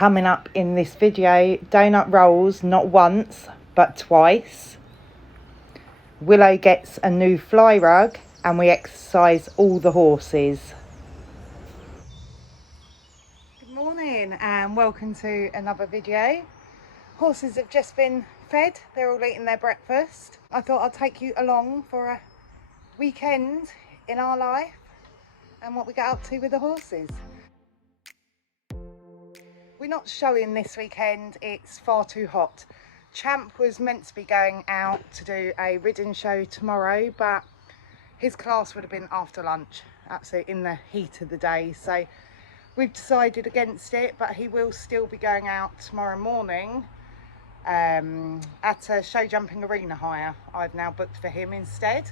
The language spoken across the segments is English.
Coming up in this video, donut rolls not once but twice. Willow gets a new fly rug and we exercise all the horses. Good morning and welcome to another video. Horses have just been fed, they're all eating their breakfast. I thought I'd take you along for a weekend in our life and what we get up to with the horses. We're not showing this weekend, it's far too hot. Champ was meant to be going out to do a ridden show tomorrow, but his class would have been after lunch, absolutely in the heat of the day. So we've decided against it, but he will still be going out tomorrow morning at a show jumping arena hire. I've now booked for him instead.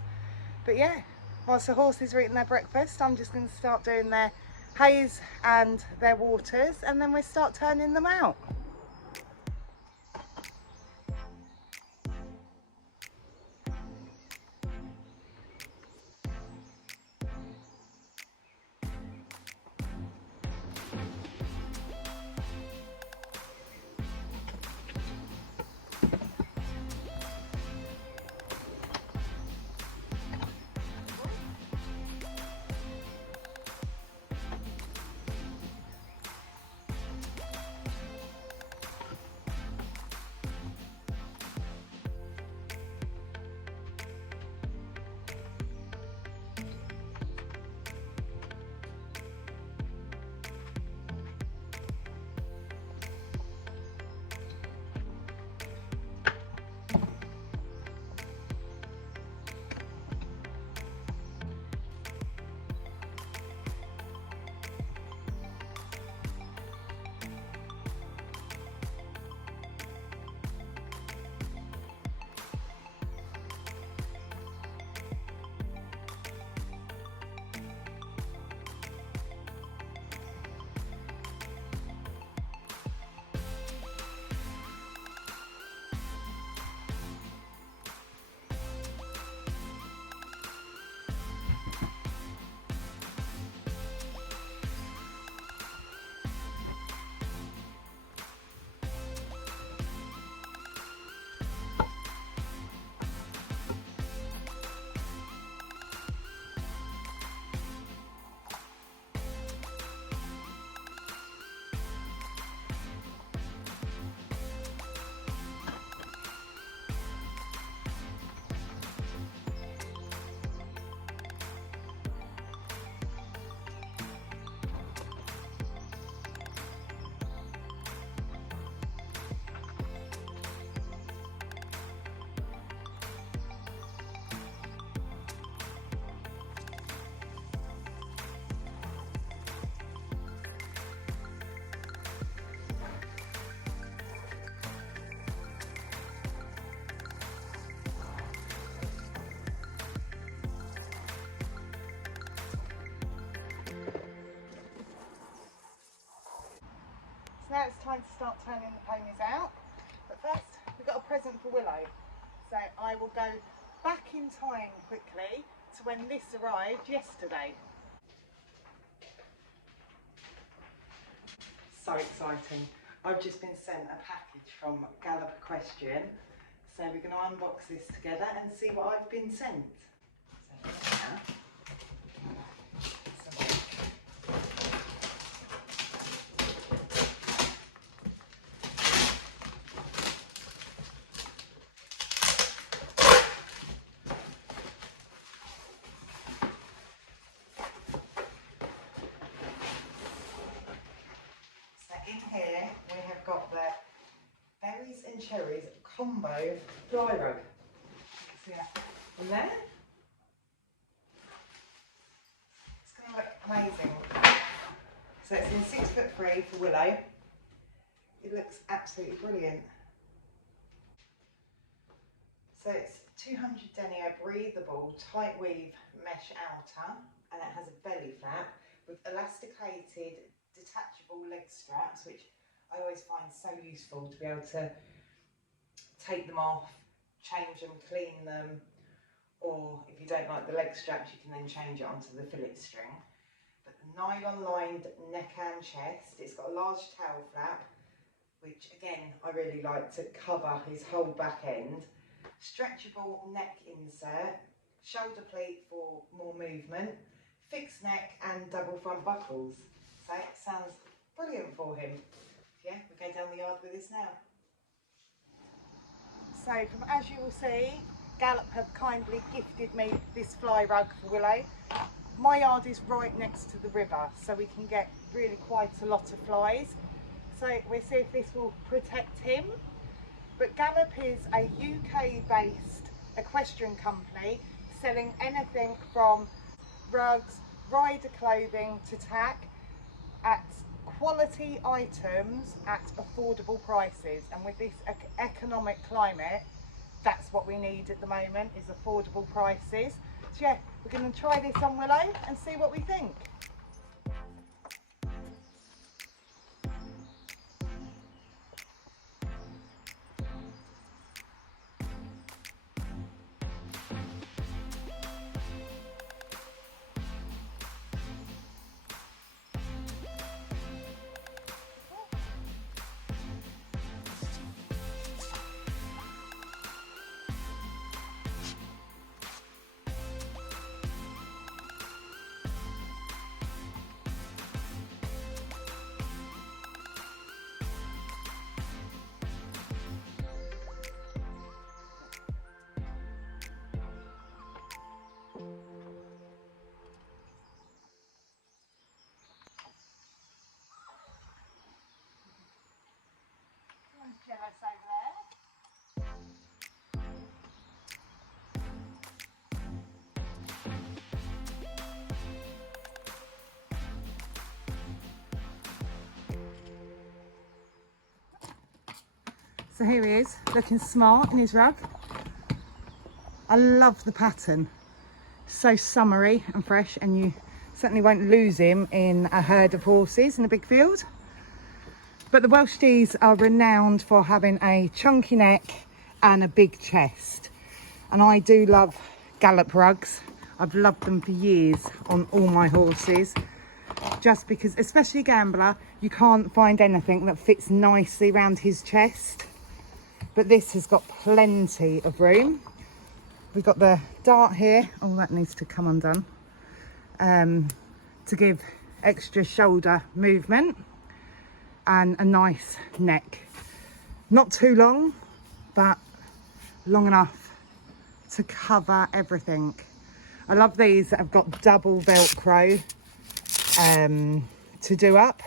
But yeah, whilst the horses are eating their breakfast, I'm just going to start doing their hays and their waters, and then we start turning them out. So now it's time to start turning the ponies out, but first we've got a present for Willow. So I will go back in time quickly to when this arrived yesterday. So exciting. I've just been sent a package from Equestrian, so we're going to unbox this together and see what I've been sent. In here we have got the berries and cherries combo fly rug. See that in there? It's going to look amazing. So it's in 6'3" for Willow. It looks absolutely brilliant. So it's 200 denier breathable tight weave mesh outer, and it has a belly flap with elasticated detachable leg straps, which I always find so useful to be able to take them off, change them, clean them, or if you don't like the leg straps you can then change it onto the fillet string. But the nylon lined neck and chest, it's got a large tail flap which again I really like to cover his whole back end. Stretchable neck insert, shoulder pleat for more movement, fixed neck and double front buckles. So it sounds brilliant for him. Yeah, we go down the yard with this now. So from as you will see, Gallop have kindly gifted me this fly rug for Willow. My yard is right next to the river, so we can get really quite a lot of flies. So we'll see if this will protect him. But Gallop is a UK-based equestrian company selling anything from rugs, rider clothing to tack at quality items at affordable prices. And with this economic climate, that's what we need at the moment, is affordable prices. So yeah, we're going to try this on Willow and see what we think. Jealous over there. So here he is, looking smart in his rug. I love the pattern. So summery and fresh, and you certainly won't lose him in a herd of horses in a big field. But the Welsh D's are renowned for having a chunky neck and a big chest. And I do love Gallop rugs. I've loved them for years on all my horses. Just because, especially Gambler, you can't find anything that fits nicely around his chest. But this has got plenty of room. We've got the dart here. Oh, that needs to come undone. To give extra shoulder movement. And a nice neck. Not too long, but long enough to cover everything. I love these that have got double Velcro to do up,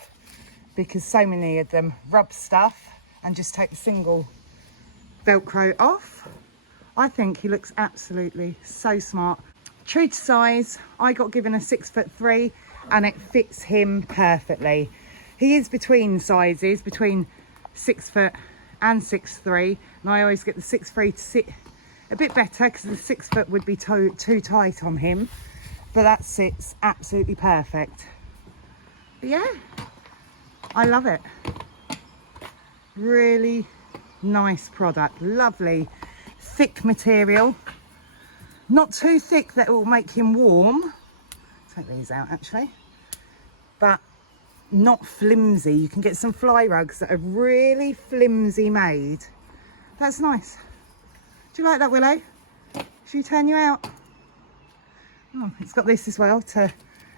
because so many of them rub stuff and just take the single Velcro off. I think he looks absolutely so smart. True to size, I got given a 6'3" and it fits him perfectly. He is between sizes, between 6 foot and 6'3", and I always get the 6'3" to sit a bit better because the 6 foot would be too tight on him, but that sits absolutely perfect. But yeah, I love it. Really nice product, lovely thick material, not too thick that it will make him warm. Take these out actually, but not flimsy. You can get some fly rugs that are really flimsy made. That's nice. Do you like that, Willow? Should we turn you out? Oh, it's got this as well to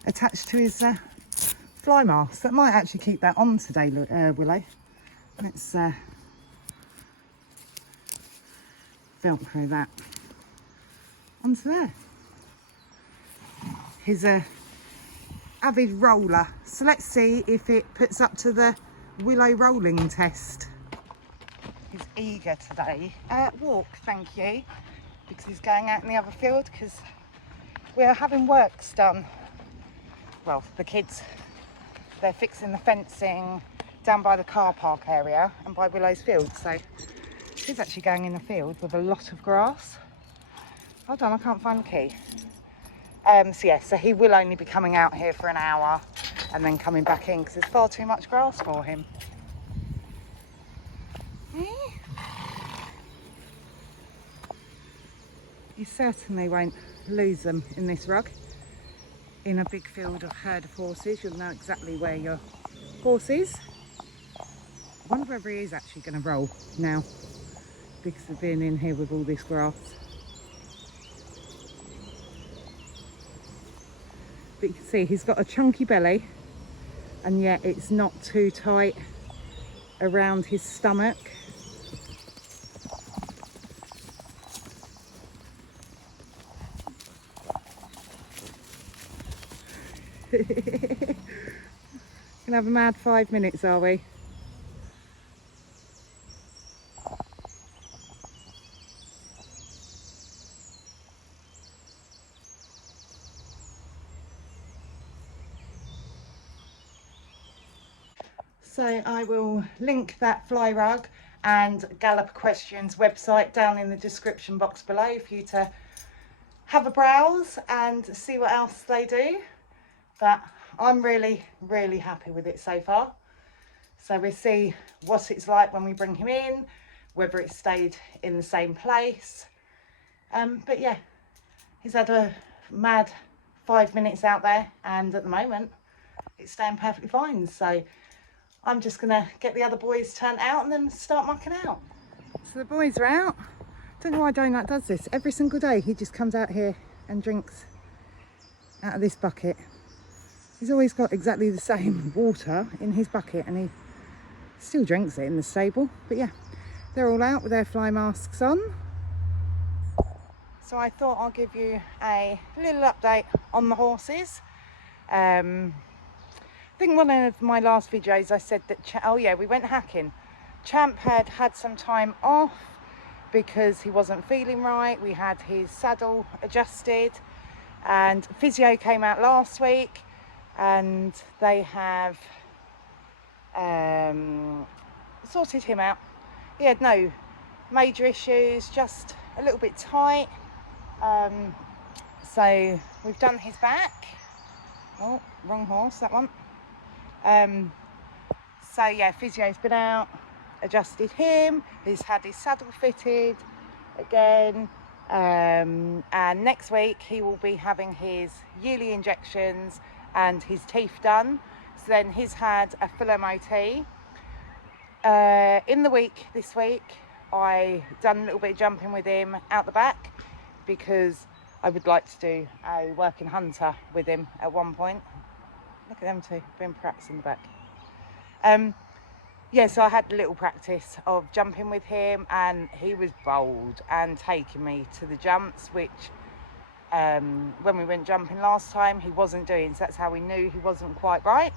attach to his fly mask. That might actually keep that on today, Willow. Let's Velcro that onto there. He's a avid roller, so let's see if it puts up to the Willow rolling test. He's eager today. Walk, thank you, because he's going out in the other field because we're having works done. Well, the kids, they're fixing the fencing down by the car park area and by Willow's field, so he's actually going in the field with a lot of grass. Hold on, I can't find the key. So yeah, so he will only be coming out here for an hour and then coming back in because there's far too much grass for him. You certainly won't lose them in this rug. In a big field of herd of horses, you'll know exactly where your horse is. wonder whether he is actually going to roll now because of being in here with all this grass. But you can see he's got a chunky belly, and yet it's not too tight around his stomach. Gonna have a mad 5 minutes, are we? So I will link that fly rug and Gallop Equestrian's website down in the description box below for you to have a browse and see what else they do. But I'm really happy with it so far. So we'll see what it's like when we bring him in, whether it stayed in the same place. But yeah, he's had a mad 5 minutes out there, and at the moment it's staying perfectly fine. So I'm just gonna get the other boys turned out and then start mucking out. So the boys are out. Don't know why Donut does this. Every single day he just comes out here and drinks out of this bucket. He's always got exactly the same water in his bucket and he still drinks it in the stable. But yeah, they're all out with their fly masks on. So I thought I'll give you a little update on the horses. I think one of my last videos I said that, oh yeah, we went hacking. Champ had some time off because he wasn't feeling right. We had his saddle adjusted, and physio came out last week and they have sorted him out. He had no major issues, just a little bit tight. So we've done his back. Oh, wrong horse, that one. So yeah, physio's been out, adjusted him, he's had his saddle fitted again, and next week he will be having his yearly injections and his teeth done. So then he's had a full MOT. In the week this week I done a little bit of jumping with him out the back because I would like to do a working hunter with him at one point. Look at them two, being pracs in the back. Yeah, so I had a little practice of jumping with him and he was bold and taking me to the jumps, which when we went jumping last time he wasn't doing, so that's how we knew he wasn't quite right.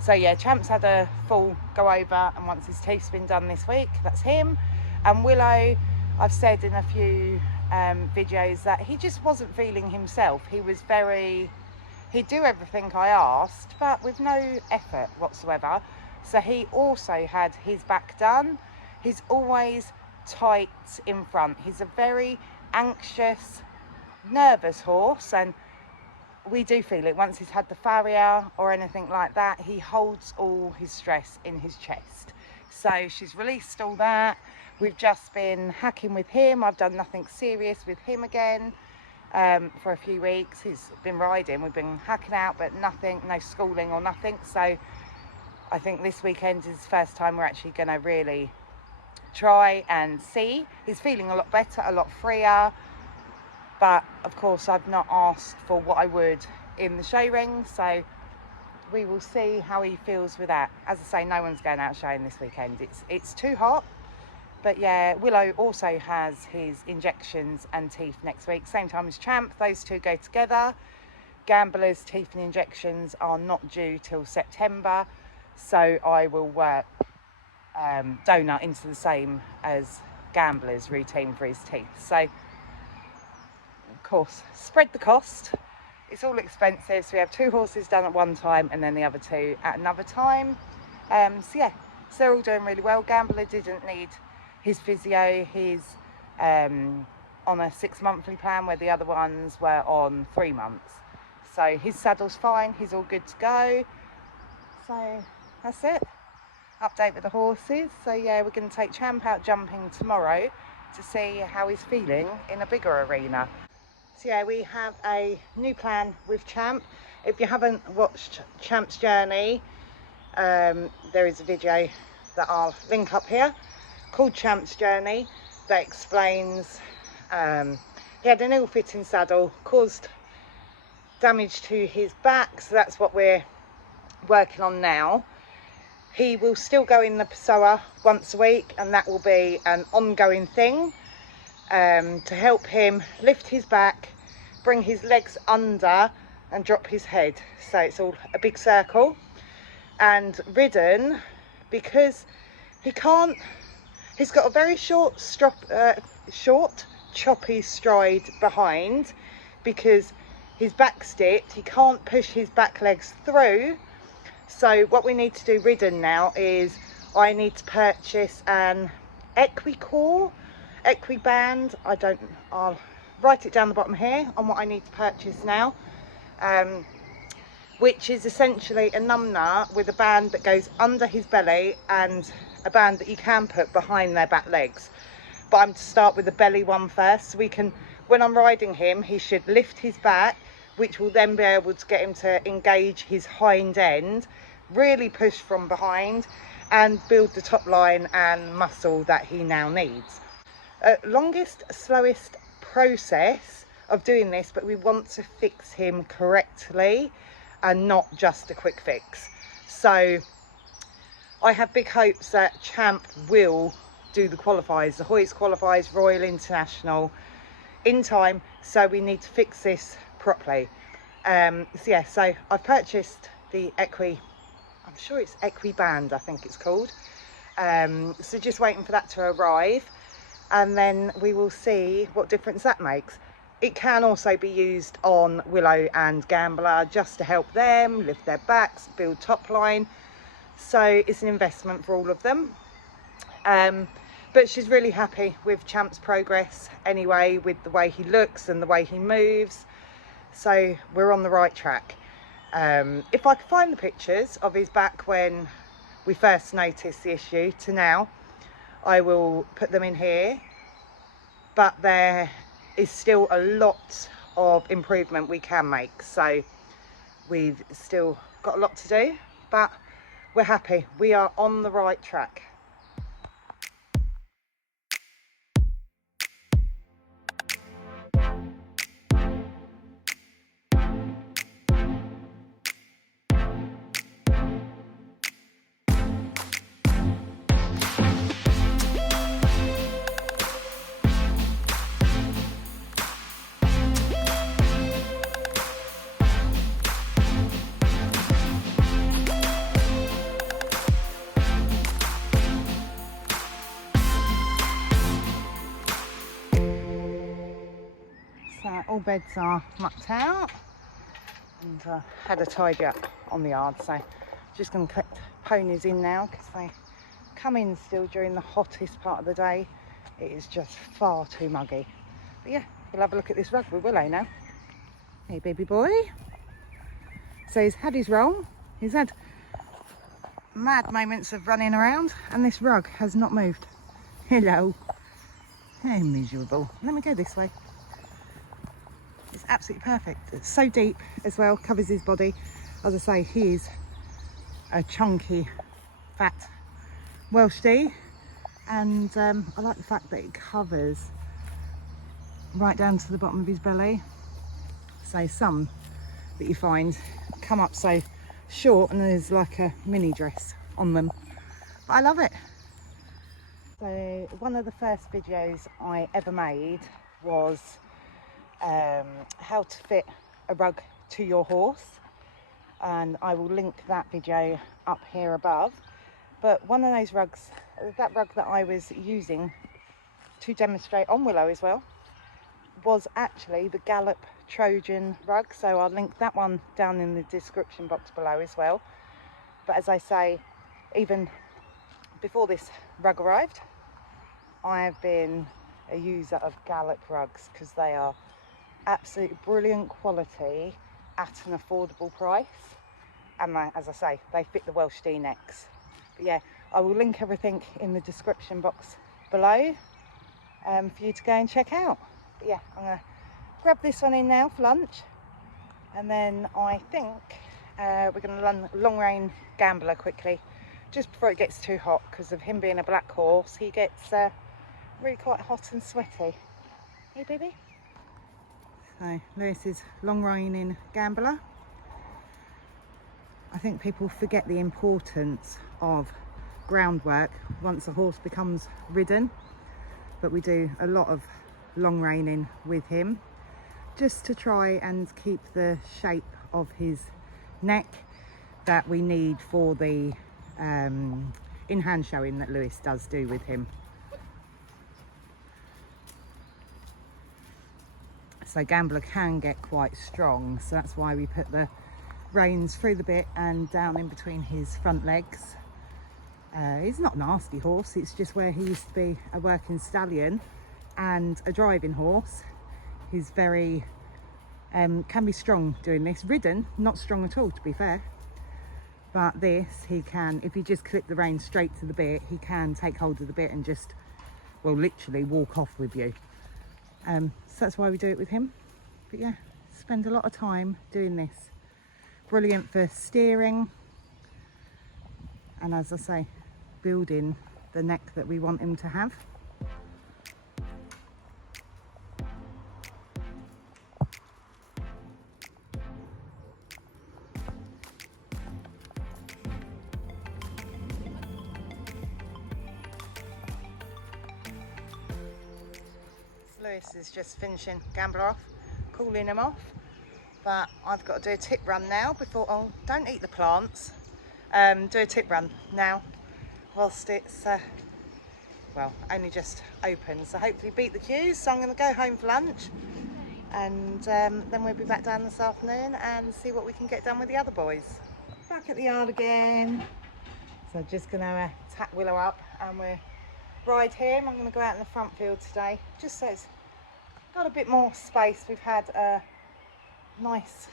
So yeah, Champ's had a full go over, and once his teeth's been done this week, that's him. And Willow, I've said in a few videos that he just wasn't feeling himself. He was he'd do everything I asked, but with no effort whatsoever. So he also had his back done. He's always tight in front. He's a very anxious, nervous horse, and we do feel it. Once he's had the farrier or anything like that, he holds all his stress in his chest. So she's released all that. We've just been hacking with him. I've done nothing serious with him again. For a few weeks he's been riding, we've been hacking out, but nothing, no schooling or nothing. So I think this weekend is the first time we're actually going to really try and see. He's feeling a lot better, a lot freer, but of course I've not asked for what I would in the show ring, so we will see how he feels with that. As I say, no one's going out showing this weekend, it's too hot. But yeah, Willow also has his injections and teeth next week, same time as Champ. Those two go together. Gambler's teeth and injections are not due till September, so I will work Donut into the same as Gambler's routine for his teeth. So, of course, spread the cost. It's all expensive, so we have two horses done at one time and then the other two at another time. So yeah, so they're all doing really well. Gambler didn't need his physio. He's on a 6 monthly plan where the other ones were on 3 months. So his saddle's fine, he's all good to go. So that's it. Update with the horses. So yeah, we're going to take Champ out jumping tomorrow to see how he's feeling in a bigger arena. So yeah, we have a new plan with Champ. If you haven't watched Champ's journey, there is a video that I'll link up here called Champ's Journey, that explains he had an ill-fitting saddle, caused damage to his back, so that's what we're working on now. He will still go in the Pessoa once a week, and that will be an ongoing thing to help him lift his back, bring his legs under and drop his head, so it's all a big circle. And ridden, because he's got a very short choppy stride behind, because his back's dipped, he can't push his back legs through. So what we need to do ridden now is I need to purchase an equiband. I'll write it down the bottom here on what I need to purchase now, which is essentially a numnah with a band that goes under his belly and a band that you can put behind their back legs. But I'm to start with the belly one first, so we can, when I'm riding him, he should lift his back, which will then be able to get him to engage his hind end, really push from behind and build the top line and muscle that he now needs. Longest, slowest process of doing this, but we want to fix him correctly and not just a quick fix. So I have big hopes that Champ will do the qualifiers, the Hoist qualifiers, Royal International in time, so we need to fix this properly. So I've purchased the I'm sure it's equiband, I think it's called. So just waiting for that to arrive, and then we will see what difference that makes. It can also be used on Willow and Gambler just to help them lift their backs, build top line. So it's an investment for all of them. But she's really happy with Champ's progress anyway, with the way he looks and the way he moves. So we're on the right track. If I could find the pictures of his back when we first noticed the issue to now, I will put them in here. But there is still a lot of improvement we can make. So we've still got a lot to do, but we're happy. We are on the right track. So all beds are mucked out, and had a tidy up on the yard, so just going to collect ponies in now because they come in still during the hottest part of the day. It is just far too muggy. But yeah, we'll have a look at this rug with Willow now. Hey baby boy. So he's had his roll, he's had mad moments of running around, and this rug has not moved. Hello. Hey, miserable. Let me go this way. It's absolutely perfect. It's so deep as well, covers his body. As I say, he is a chunky, fat Welsh D, and I like the fact that it covers right down to the bottom of his belly. So some that you find come up so short and there's like a mini dress on them, but I love it. So one of the first videos I ever made was how to fit a rug to your horse, and I will link that video up here above. But one of those rugs, that rug that I was using to demonstrate on Willow as well, was actually the Gallop Trojan rug, so I'll link that one down in the description box below as well. But as I say, even before this rug arrived, I have been a user of Gallop rugs because they are absolutely brilliant quality at an affordable price, and as I say, they fit the Welsh D necks. But yeah, I will link everything in the description box below for you to go and check out. But yeah, I'm going to grab this one in now for lunch, and then I think we're going to long rein Gambler quickly just before it gets too hot, because of him being a black horse, he gets really quite hot and sweaty. Hey baby. So Lewis is long reining gambler. I think people forget the importance of groundwork once a horse becomes ridden, but we do a lot of long reining with him just to try and keep the shape of his neck that we need for the in-hand showing that Lewis does do with him. So gambler can get quite strong, so that's why we put the reins through the bit and down in between his front legs. He's not a nasty horse, it's just where he used to be a working stallion and a driving horse. He's very can be strong doing this. Ridden, not strong at all, to be fair, but this, he can, if you just clip the reins straight to the bit, he can take hold of the bit and just, well, literally walk off with you. So that's why we do it with him. But yeah, spend a lot of time doing this. Brilliant for steering, and as I say, building the neck that we want him to have. Lewis is just finishing gambler off, cooling him off, but I've got to do a tip run now before, oh, don't eat the plants, do a tip run now whilst it's well, only just open, so hopefully beat the queues. So I'm going to go home for lunch, and then we'll be back down this afternoon and see what we can get done with the other boys. Back at the yard again, so just going to tap Willow up and we're ride him. I'm going to go out in the front field today, just so it's got a bit more space. We've had a nice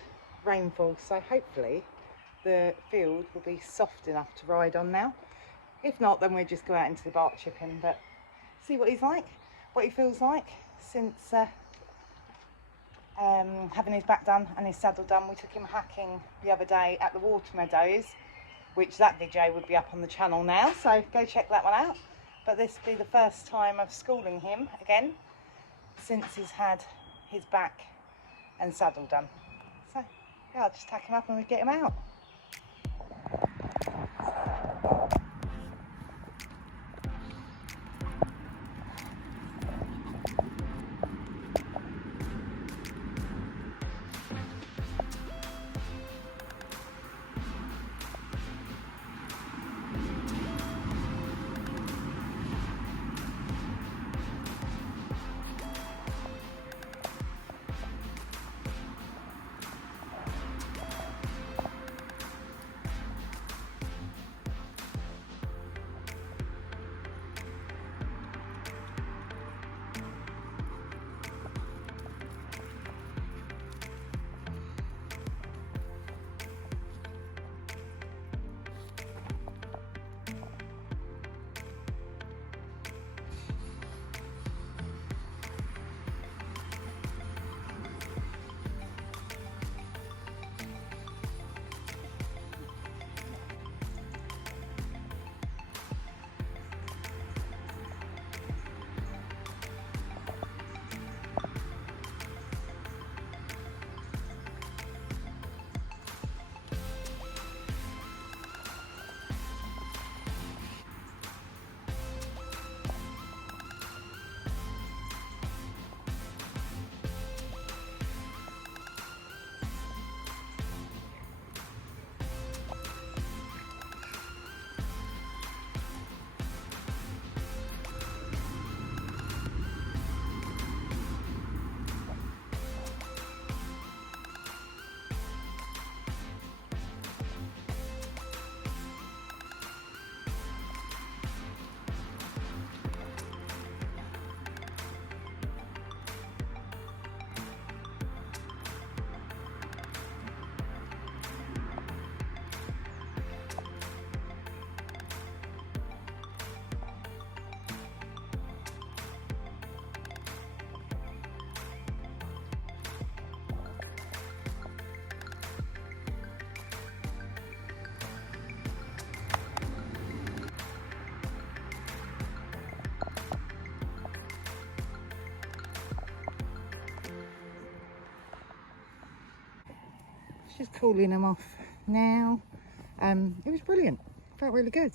rainfall, so hopefully the field will be soft enough to ride on now. If not, then we'll just go out into the bark chipping, but see what he's like, what he feels like since having his back done and his saddle done. We took him hacking the other day at the water meadows, which that video would be up on the channel now, so go check that one out. But this will be the first time of schooling him again since he's had his back and saddle done. So yeah, I'll just tack him up and we'll get him out. Just cooling them off now. It was brilliant. Felt really good.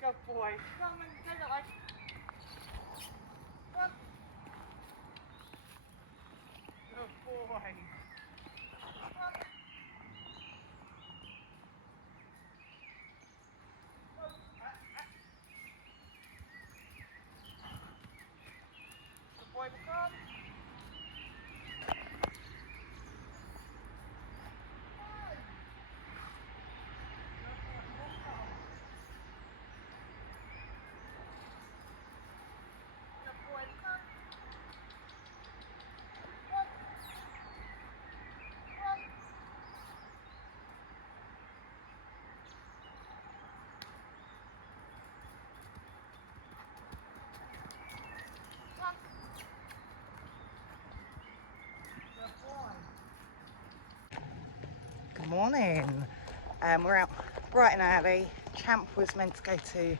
Good boy. Come on, take it like. Come. Good boy. Come. Good boy, come. Good morning. We're out bright and early. Champ was meant to go to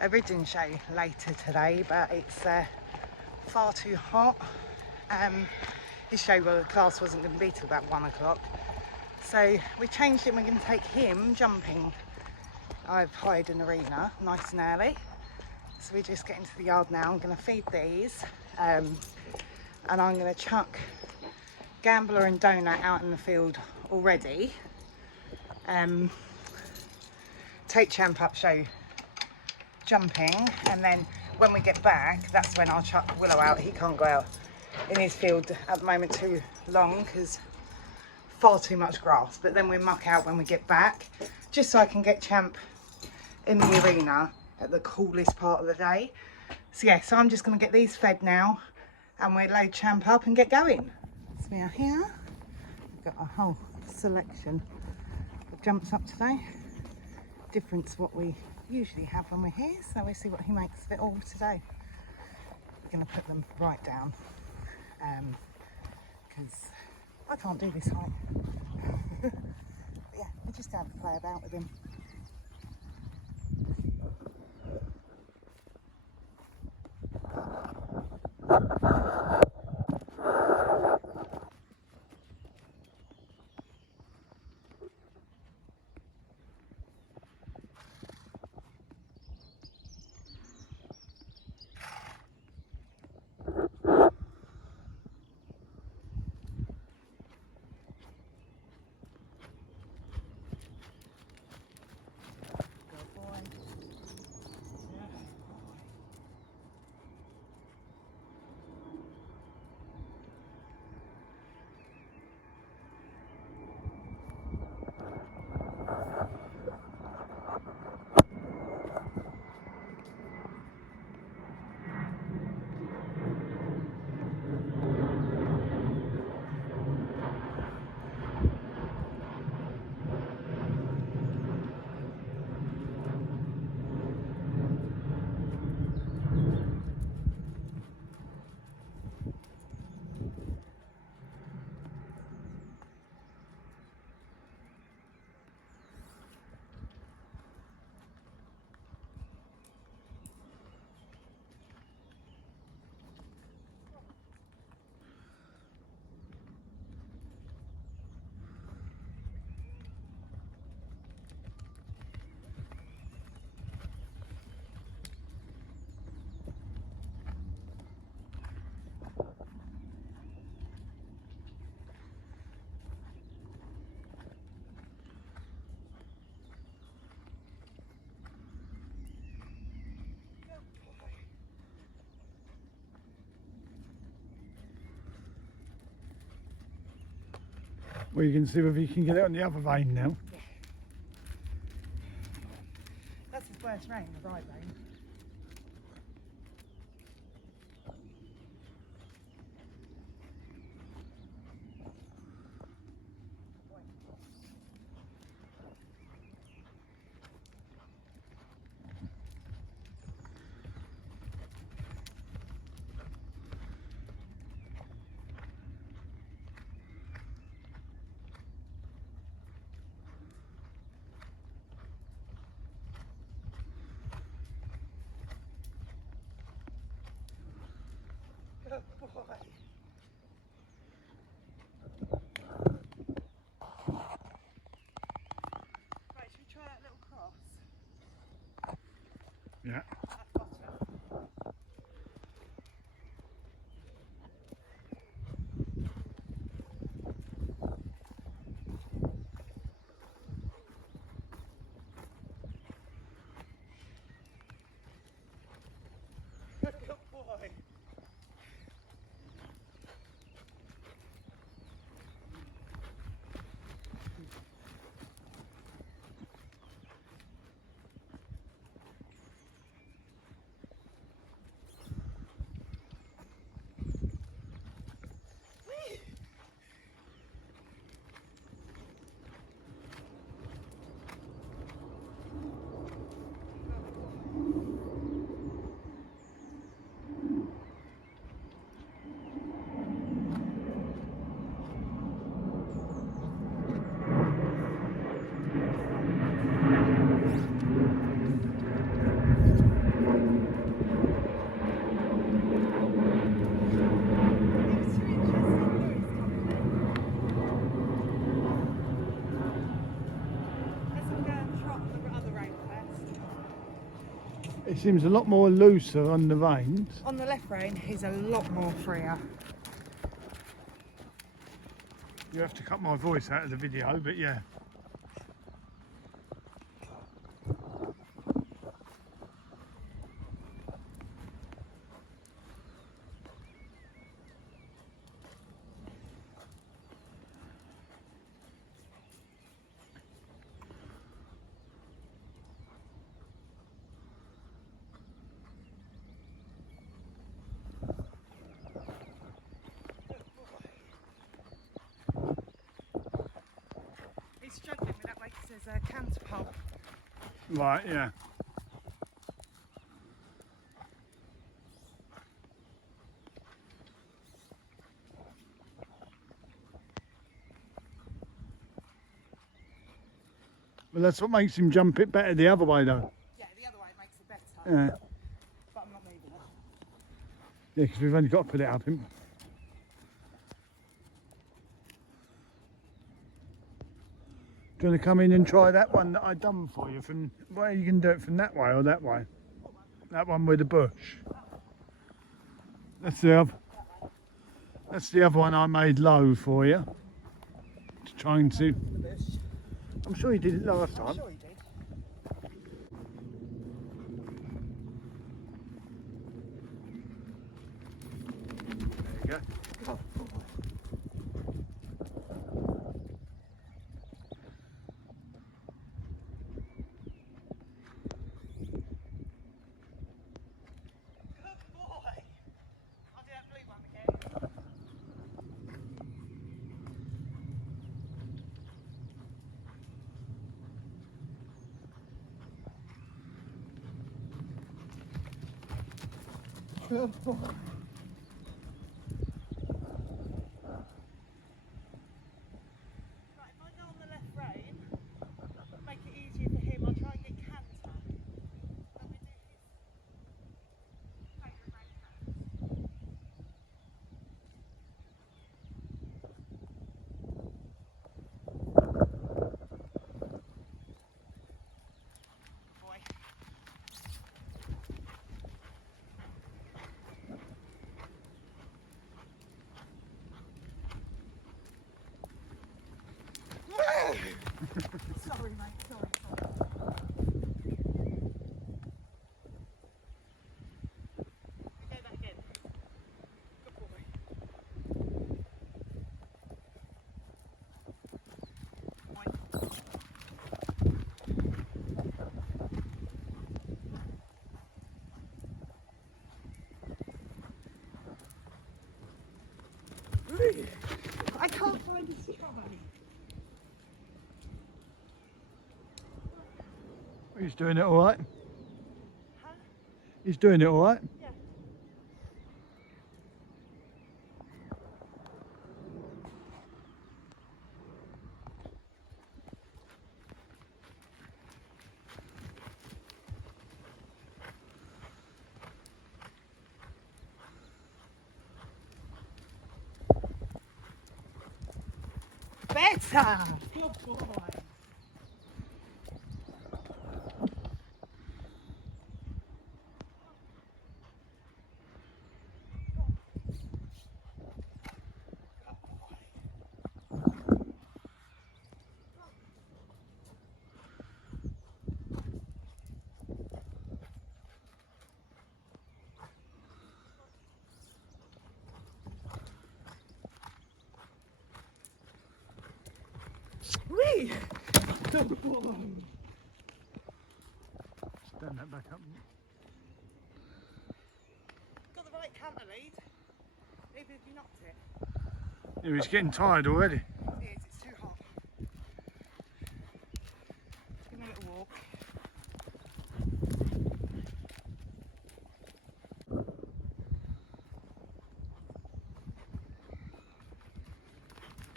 a rigging show later today, but it's far too hot. His show class wasn't going to be till about 1 o'clock. So we changed it. We're going to take him jumping. I've hired an arena nice and early. So we just get into the yard now. I'm going to feed these and I'm going to chuck Gambler and Donut out in the field already. Take Champ up, show jumping, and then when we get back, that's when I'll chuck Willow out. He can't go out in his field at the moment too long because far too much grass, but then we muck out when we get back, just so I can get Champ in the arena at the coolest part of the day. So yeah, so I'm just going to get these fed now and we'll load Champ up and get going. So we are here. We've got a whole selection of jumps up today, different to what we usually have when we're here, so we'll see what he makes of it all today. We're going to put them right down because I can't do this height. But yeah, we're just going to play about with him. Well, you can see whether you can get it on the other vein now. Yeah. That's his worst rein, the right rein. Good boy. Right, should we try that little cross? Yeah. At the bottom. Good boy. It seems a lot more looser on the veins. On the left rein, he's a lot more freer. You have to cut my voice out of the video, but yeah. He's struggling with that way because there's a canter pole. Right, yeah. Well, that's what makes him jump it better the other way, though. Yeah, the other way makes it better. Yeah. But I'm not moving it. Yeah, because we've only got to put it up him. Do you want to come in and try that one that I done for you? From well, you can do it from that way or that way. That one with the bush. That's the other. That's the other one I made low for you. To try and see. I'm sure you did it last time. I'm sure he did. There you go. Good boy. Right, if I go on the left rein, make it easier for him, I'll try and get canter. Let me do his favourite rein first. Boy. I can't find a strawberry. He's doing it all right. Huh? He's doing it all right. Yeah. Better! Good boy! Whee! Good boy! Stand that back up. Got the right canter lead, even if you knocked it. Yeah, he's getting tired already. It is, it's too hot. Give me a little walk.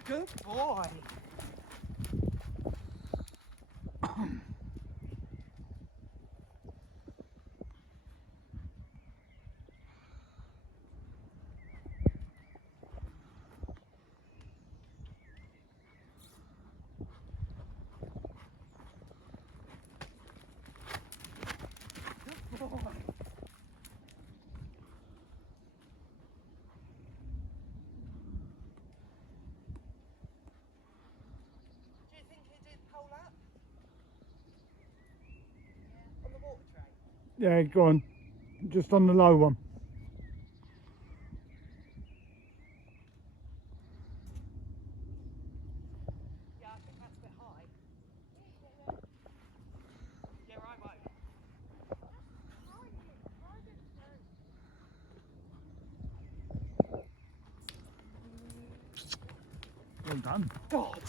Good boy. Good boy. Do you think he did pole up? Yeah. On the water tray? Yeah, go on. Just on the low one. Yeah, I think that's a bit high. Yeah, right, right. Well done. God.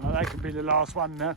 Well, that could be the last one now.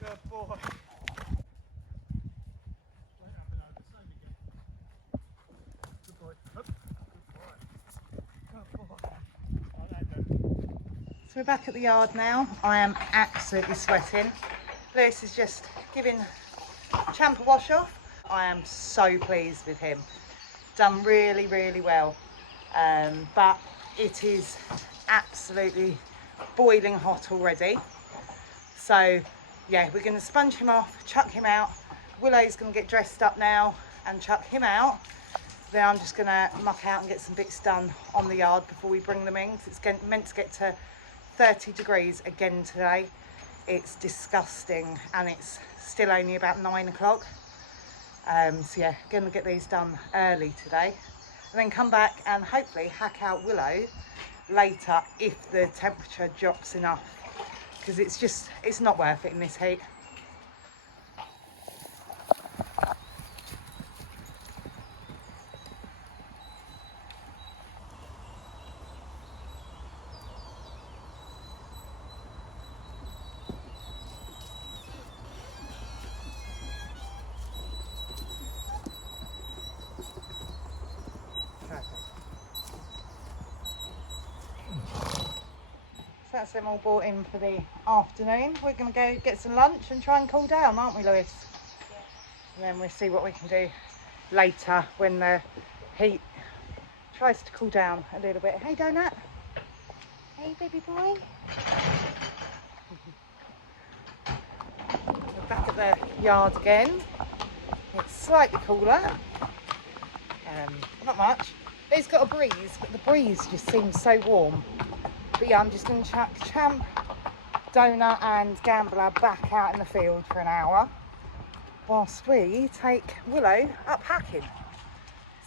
Good boy. We're back at the yard now. I am absolutely sweating. Lewis is just giving Champ a wash off. I am so pleased with him. Done really, really well. But it is absolutely boiling hot already. So yeah, we're going to sponge him off, chuck him out. Willow's going to get dressed up now and chuck him out. Then I'm just going to muck out and get some bits done on the yard before we bring them in, because it's meant to get to 30 degrees again today. It's disgusting, and it's still only about 9 o'clock. So yeah, going to get these done early today, and then come back and hopefully hack out Willow later if the temperature drops enough, because it's not worth it in this heat. So that's them all brought in for the afternoon. We're going to go get some lunch and try and cool down, aren't we, Lewis? Yeah. And then we'll see what we can do later when the heat tries to cool down a little bit. Hey, Donut. Hey, baby boy. We're back at the yard again. It's slightly cooler. Not much. It's got a breeze, but the breeze just seems so warm. But yeah, I'm just going to chuck Champ, Donut and Gambler back out in the field for an hour whilst we take Willow up hacking.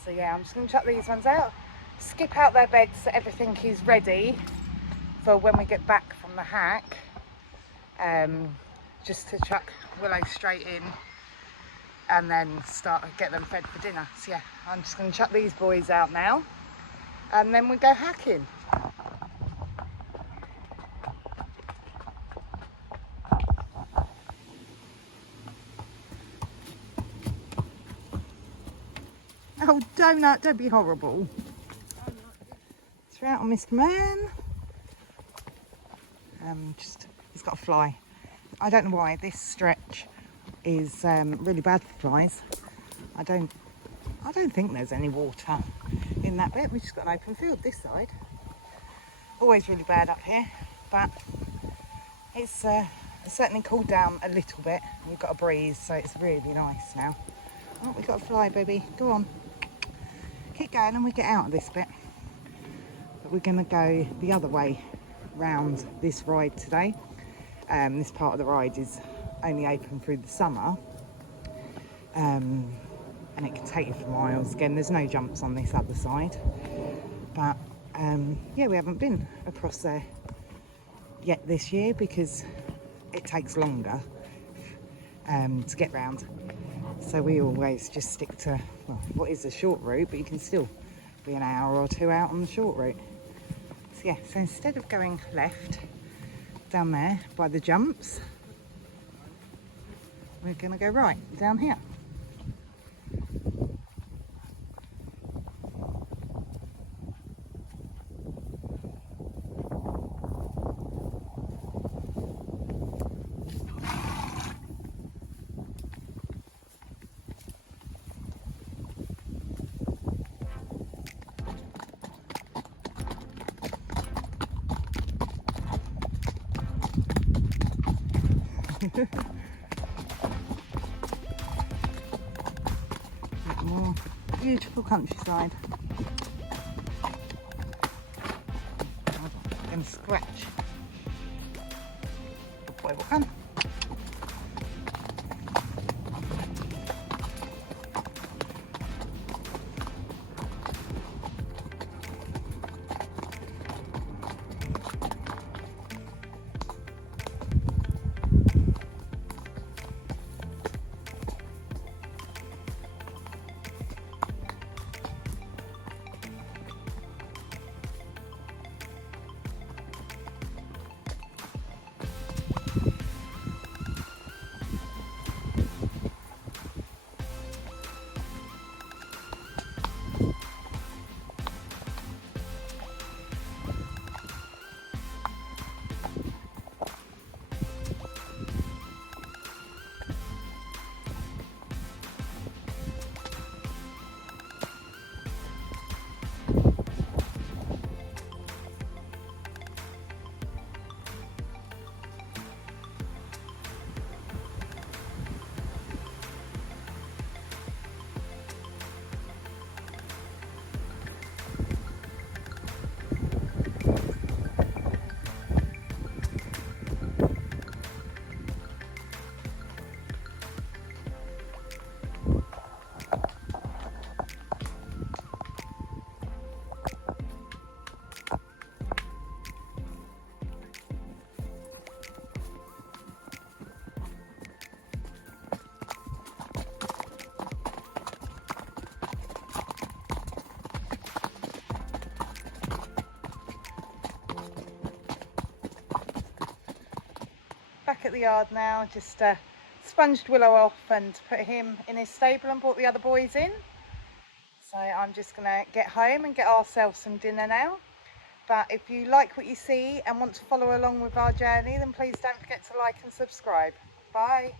So yeah, I'm just going to chuck these ones out, skip out their beds so everything is ready for when we get back from the hack, just to chuck Willow straight in and then get them fed for dinner. So yeah, I'm just going to chuck these boys out now and then we go hacking. Oh, Donut, don't be horrible. Throw out on Mr. Man. He's got a fly. I don't know why this stretch is really bad for flies. I don't think there's any water in that bit. We've just got an open field this side. Always really bad up here, but it's certainly cooled down a little bit. We've got a breeze, so it's really nice now. Oh, we've got a fly, baby. Go on. Keep going and we get out of this bit. But we're going to go the other way round this ride today. This part of the ride is only open through the summer, and it can take you for miles. Again, there's no jumps on this other side, but yeah, we haven't been across there yet this year because it takes longer to get round. So we always just stick to, well, what is a short route, but you can still be an hour or two out on the short route. So yeah, so instead of going left down there by the jumps, we're going to go right down here. More beautiful countryside. I'm going to scratch. Good boy will come. back at the yard now. Just sponged Willow off and put him in his stable and brought the other boys in. So I'm just going to get home and get ourselves some dinner now. But if you like what you see and want to follow along with our journey, then please don't forget to like and subscribe. Bye.